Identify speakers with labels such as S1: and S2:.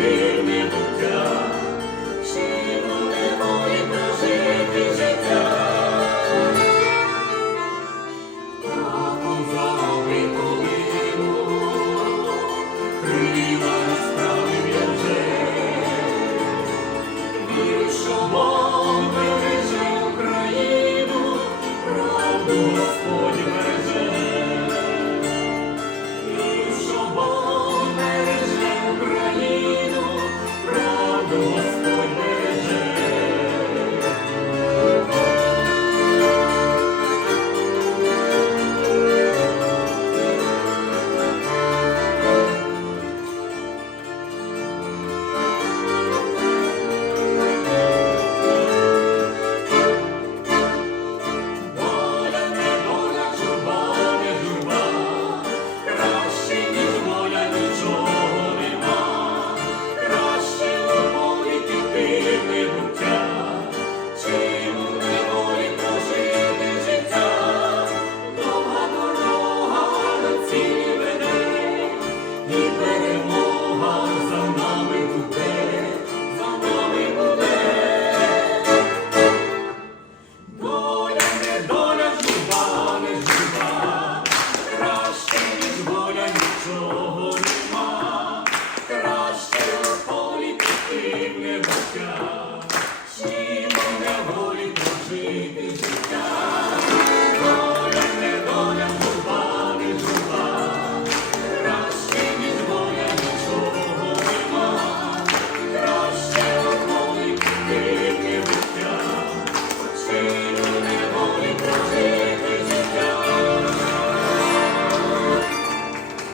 S1: сини буття.